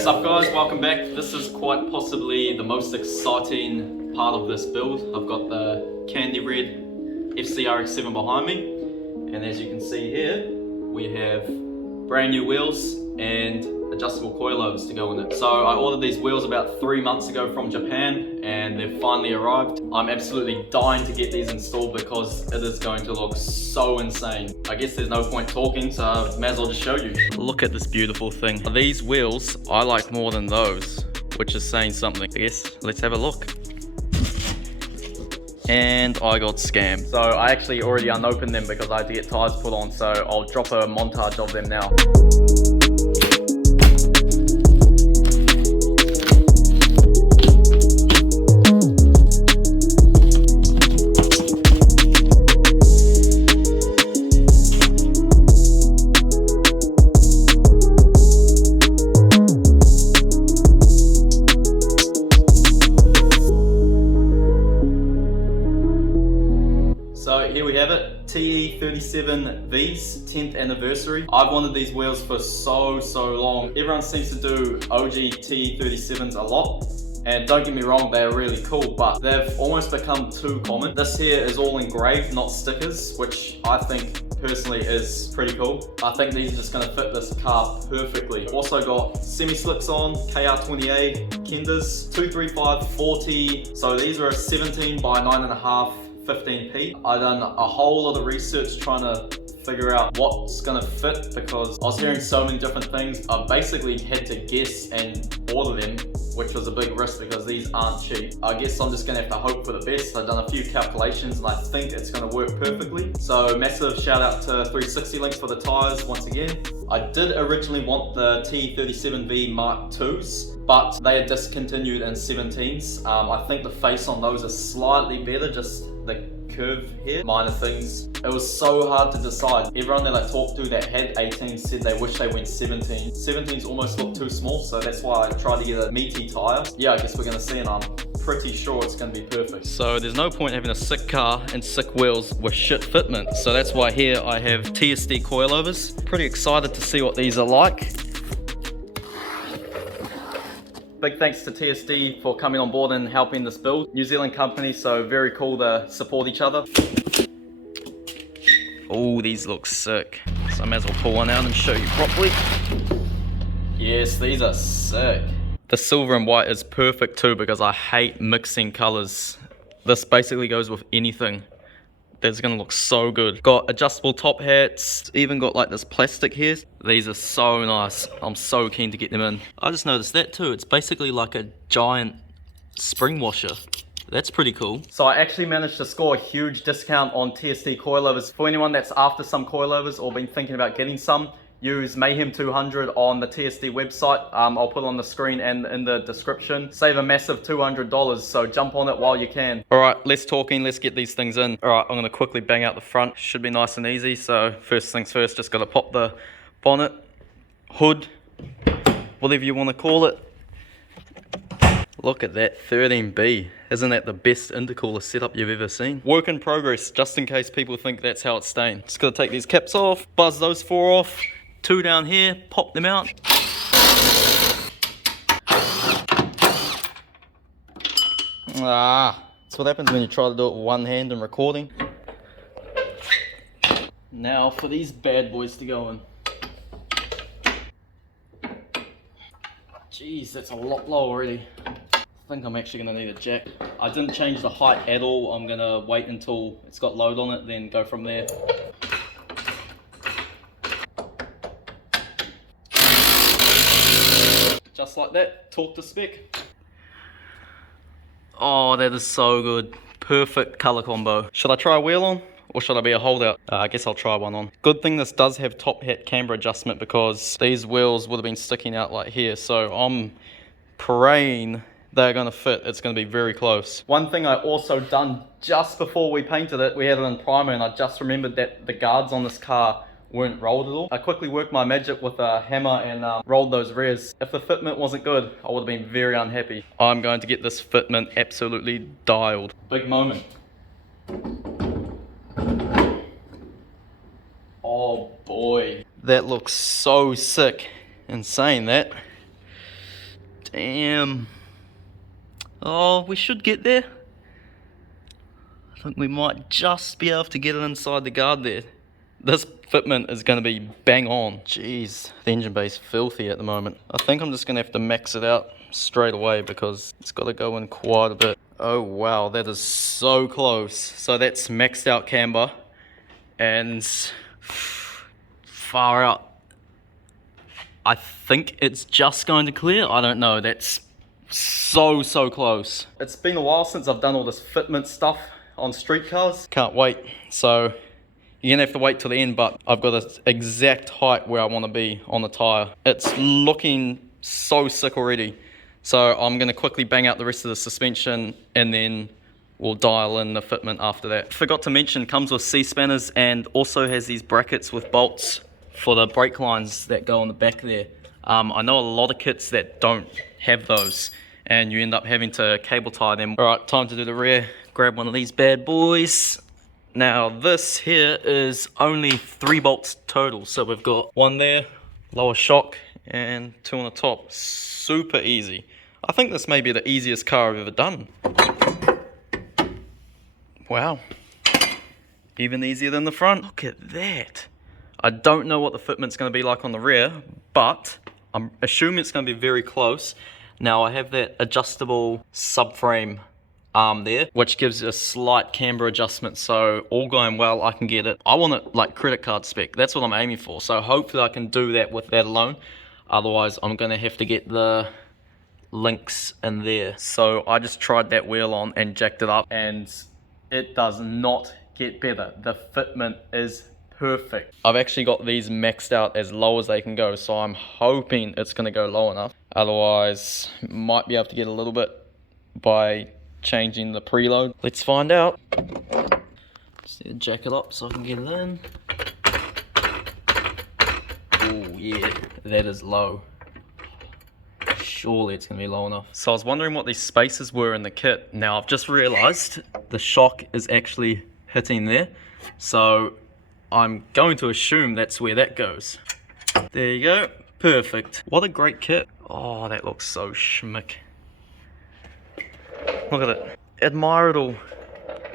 What's up guys, welcome back. This is quite possibly the most exciting part of this build. I've got the candy red FCRX7 behind me, and as you can see here, we have brand new wheels and adjustable coilovers to go in it. So I ordered these wheels about 3 months ago from Japan and they've finally arrived. I'm absolutely dying to get these installed because it is going to look so insane. I guess there's no point talking, so I may as well just show you. Look at this beautiful thing. These wheels I like more than those, which is saying something. I guess let's have a look. And I got scammed. So I actually already unopened them because I had to get tires put on, so I'll drop a montage of them now. So here we have it, TE37V's 10th anniversary. I've wanted these wheels for so long. Everyone seems to do OG TE37s a lot. And don't get me wrong, they are really cool, but they've almost become too common. This here is all engraved, not stickers, which I think personally is pretty cool. I think these are just gonna fit this car perfectly. Also got semi-slips on, KR28, Kenders, 235/40. So these are a 17 by 9.5, 15p. I've done a whole lot of research trying to figure out what's gonna fit because I was hearing so many different things. I basically had to guess and order them, which was a big risk because these aren't cheap. I guess I'm just gonna have to hope for the best. I've done a few calculations and I think it's gonna work perfectly. So massive shout out to 360 Links for the tires once again. I did originally want the T37V Mark IIs, but they are discontinued in 17s. I think the face on those is slightly better, just the curve here, minor things. It was so hard to decide. Everyone that I talked to that had 18 said they wish they went 17. 17s almost look too small, so that's why I tried to get a meaty tire. Yeah, I guess we're gonna see, and I'm pretty sure it's gonna be perfect. So there's no point having a sick car and sick wheels with shit fitment. So that's why here I have TSD coilovers. Pretty excited to see what these are like. Big thanks to TSD for coming on board and helping this build. New Zealand company, so very cool to support each other. Oh, these look sick. So I may as well pull one out and show you properly. Yes, these are sick. The silver and white is perfect too because I hate mixing colors. This basically goes with anything. That's gonna look so good. Got adjustable top hats, even got like this plastic here. These are so nice. I'm so keen to get them in. I just noticed that too. It's basically like a giant spring washer. That's pretty cool. So I actually managed to score a huge discount on TSD coilovers. For anyone that's after some coilovers or been thinking about getting some, use Mayhem 200 on the TSD website. I'll put it on the screen and in the description. Save a massive $200, so jump on it while you can. All right, less talking, let's get these things in. All right, I'm gonna quickly bang out the front. Should be nice and easy, so first things first, just gotta pop the bonnet, hood, whatever you wanna call it. Look at that 13B. Isn't that the best intercooler setup you've ever seen? Work in progress, just in case people think that's how it's staying. Just gotta take these caps off, buzz those 4 off, 2 down here, pop them out. That's what happens when you try to do it with one hand and recording. Now for these bad boys to go in. Jeez, that's a lot low already. I think I'm actually gonna need a jack. I didn't change the height at all. I'm gonna wait until it's got load on it, then go from there. Just like that, torque to spec. Oh, that is so good. Perfect color combo. Should I try a wheel on? Or should I be a holdout? I guess I'll try one on. Good thing this does have top hat camber adjustment because these wheels would have been sticking out like here. So I'm praying they're gonna fit. It's gonna be very close. One thing I also done just before we painted it, we had it in primer and I just remembered that the guards on this car weren't rolled at all. I quickly worked my magic with a hammer and rolled those rears. If the fitment wasn't good, I would have been very unhappy. I'm going to get this fitment absolutely dialed. Big moment. Oh boy. That looks so sick. In saying that, Damn. Oh, we should get there. I think we might just be able to get it inside the guard there. This fitment is going to be bang on. Jeez, the engine bay's filthy at the moment. I think I'm just going to have to max it out straight away because it's got to go in quite a bit. Oh wow, that is so close. So that's maxed out camber and far out. I think it's just going to clear. I don't know, that's so close. It's been a while since I've done all this fitment stuff on street cars. Can't wait. So you're gonna have to wait till the end, but I've got the exact height where I want to be on the tire. It's looking so sick already. So I'm gonna quickly bang out the rest of the suspension and then we'll dial in the fitment after that. Forgot to mention, comes with C-spanners and also has these brackets with bolts for the brake lines that go on the back there. I know a lot of kits that don't have those and you end up having to cable tie them. All right, time to do the rear. Grab one of these bad boys. Now this here is only 3 bolts total. So we've got one there, lower shock, and 2 on the top. Super easy. I think this may be the easiest car I've ever done. Wow. Even easier than the front. Look at that. I don't know what the fitment's going to be like on the rear, but I'm assuming it's going to be very close. Now I have that adjustable subframe arm there, which gives a slight camber adjustment, so all going well I can get it. I want it like credit card spec, that's what I'm aiming for, so hopefully I can do that with that alone. Otherwise I'm gonna have to get the links in there. So I just tried that wheel on and jacked it up and it does not get better. The fitment is perfect. I've actually got these maxed out as low as they can go, so I'm hoping it's gonna go low enough. Otherwise might be able to get a little bit by changing the preload. Let's find out. Just need to jack it up so I can get it in. Oh yeah, that is low. Surely it's gonna be low enough. So I was wondering what these spacers were in the kit. Now I've just realized the shock is actually hitting there. So I'm going to assume that's where that goes. There you go, perfect. What a great kit. Oh, that looks so schmick. Look at it. Admire it all.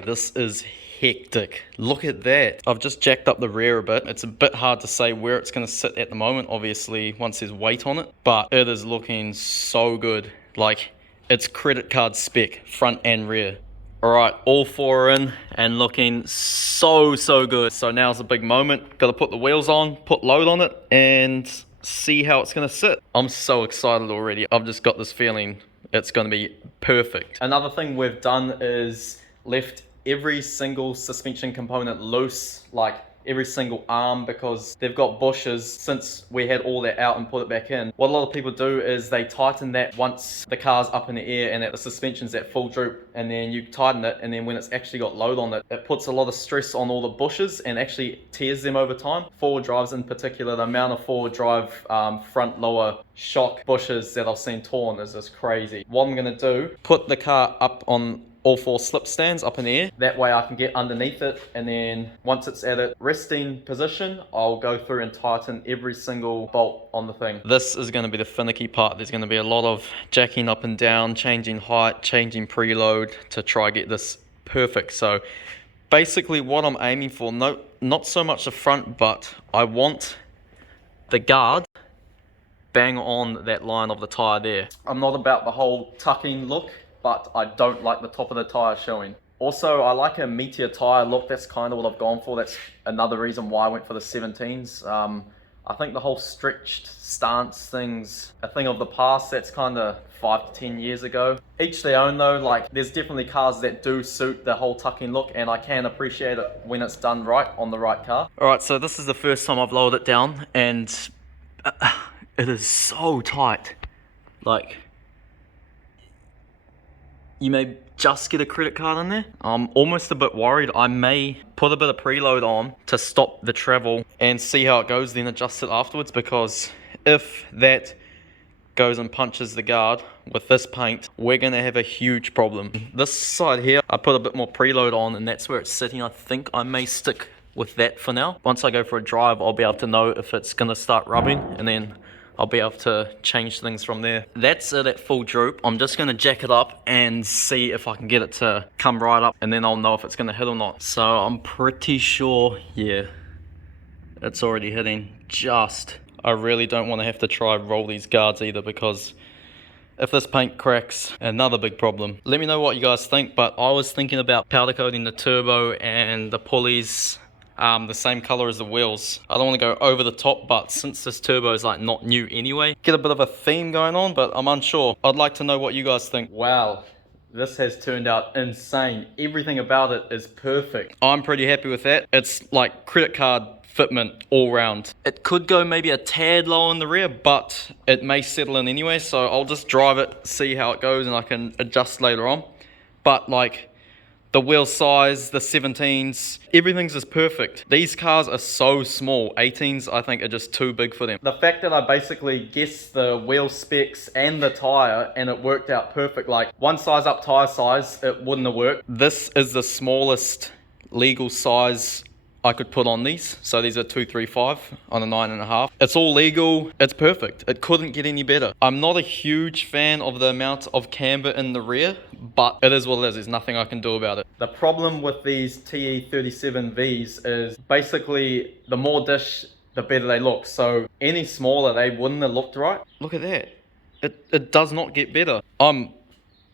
This is hectic. Look at that. I've just jacked up the rear a bit. It's a bit hard to say where it's going to sit at the moment, obviously, once there's weight on it. But it is looking so good. Like, it's credit card spec, front and rear. Alright, all 4 are in and looking so good. So now's the big moment. Got to put the wheels on, put load on it, and see how it's going to sit. I'm so excited already. I've just got this feeling it's going to be perfect. Another thing we've done is left every single suspension component loose, like every single arm, because they've got bushes since we had all that out and put it back in. What a lot of people do is they tighten that once the car's up in the air and that the suspension's at full droop, and then you tighten it, and then when it's actually got load on it, it puts a lot of stress on all the bushes and actually tears them over time. Forward drives in particular, the amount of forward drive front lower shock bushes that I've seen torn is just crazy. What I'm gonna do, put the car up on all 4 slip stands up in the air. That way I can get underneath it, and then once it's at a resting position, I'll go through and tighten every single bolt on the thing. This is going to be the finicky part. There's going to be a lot of jacking up and down, changing height, changing preload to try get this perfect. So basically what I'm aiming for, not so much the front, but I want the guard bang on that line of the tire there. I'm not about the whole tucking look, but I don't like the top of the tire showing. Also, I like a Meteor tire look. That's kind of what I've gone for. That's another reason why I went for the 17s. I think the whole stretched stance thing's a thing of the past. That's kind of 5 to 10 years ago. Each their own though. Like, there's definitely cars that do suit the whole tucking look, and I can appreciate it when it's done right on the right car. Alright, so this is the first time I've lowered it down, and it is so tight. Like, you may just get a credit card in there. I'm almost a bit worried. I may put a bit of preload on to stop the travel and see how it goes, then adjust it afterwards, because if that goes and punches the guard with this paint, we're gonna have a huge problem. This side here, I put a bit more preload on, and that's where it's sitting. I think I may stick with that for now. Once I go for a drive, I'll be able to know if it's gonna start rubbing, and then I'll be able to change things from there. That's it at full droop. I'm just gonna jack it up and see if I can get it to come right up, and then I'll know if it's gonna hit or not. So I'm pretty sure, yeah, it's already hitting just. I really don't want to have to try roll these guards either, because if this paint cracks, another big problem. Let me know what you guys think, but I was thinking about powder coating the turbo and the pulleys the same color as the wheels. I don't want to go over the top, but since this turbo is like not new anyway, get a bit of a theme going on, but I'm unsure. I'd like to know what you guys think. Wow, this has turned out insane. Everything about it is perfect. I'm pretty happy with that. It's like credit card fitment all round. It could go maybe a tad low in the rear, but it may settle in anyway, so I'll just drive it, see how it goes, and I can adjust later on. But like the wheel size, the 17s, everything's just perfect. These cars are so small. 18s I think are just too big for them. The fact that I basically guessed the wheel specs and the tire and it worked out perfect, like one size up tire size, it wouldn't have worked. This is the smallest legal size I could put on these. So these are 235 on a 9.5. It's all legal. It's perfect. It couldn't get any better. I'm not a huge fan of the amount of camber in the rear, but it is what it is. There's nothing I can do about it. The problem with these TE37Vs is basically the more dish, the better they look. So any smaller, they wouldn't have looked right. Look at that. It does not get better. I'm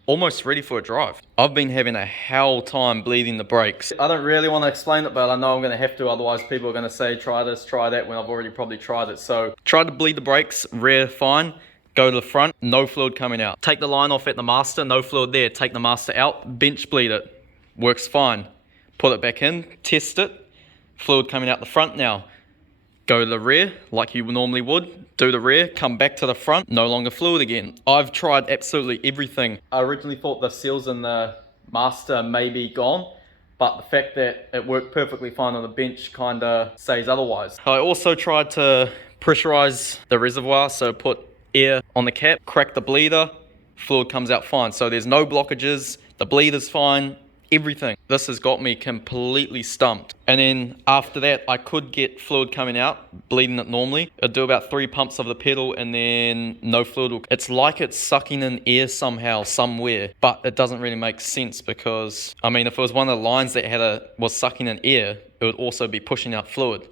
almost ready for a drive. I've been having a hell time bleeding the brakes. I don't really want to explain it, but I know I'm going to have to, otherwise people are going to say try this, try that, when I've already probably tried it. So try to bleed the brakes, rear fine, go to the front, no fluid coming out. Take the line off at the master, no fluid there. Take the master out, bench bleed it, works fine. Put it back in, test it, fluid coming out the front now. Go to the rear like you normally would, do the rear, come back to the front, no longer fluid again. I've tried absolutely everything. I originally thought the seals in the master may be gone, but the fact that it worked perfectly fine on the bench kind of says otherwise. I also tried to pressurize the reservoir, so put air on the cap, crack the bleeder, fluid comes out fine. So there's no blockages, the bleeder's fine, everything. This has got me completely stumped. And then after that, I could get fluid coming out, bleeding it normally. I'd do about 3 pumps of the pedal and then no fluid. It's like it's sucking in air somehow, somewhere, but it doesn't really make sense because, I mean, if it was one of the lines that was sucking in air, it would also be pushing out fluid.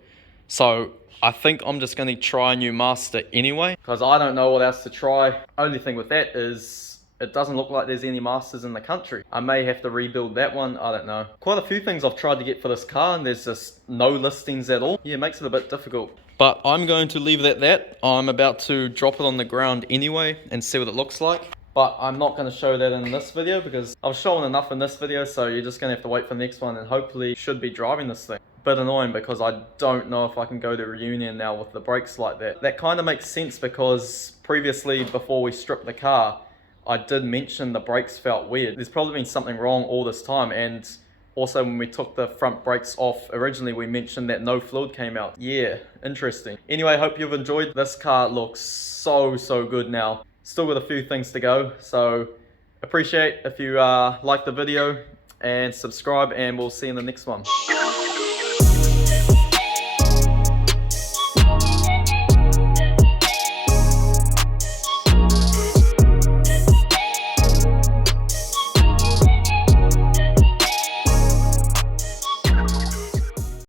So I think I'm just going to try a new master anyway, because I don't know what else to try. Only thing with that is it doesn't look like there's any masters in the country. I may have to rebuild that one, I don't know. Quite a few things I've tried to get for this car and there's just no listings at all. Yeah, it makes it a bit difficult. But I'm going to leave it at that. I'm about to drop it on the ground anyway and see what it looks like. But I'm not going to show that in this video because I've shown enough in this video, so you're just going to have to wait for the next one and hopefully should be driving this thing. Bit annoying because I don't know if I can go to reunion now with the brakes like that. That kind of makes sense because previously, before we stripped the car, I did mention the brakes felt weird. There's probably been something wrong all this time, and also when we took the front brakes off, originally we mentioned that no fluid came out. Yeah, interesting. Anyway, hope you've enjoyed. This car looks so good now. Still got a few things to go, so appreciate if you like the video and subscribe, and we'll see you in the next one.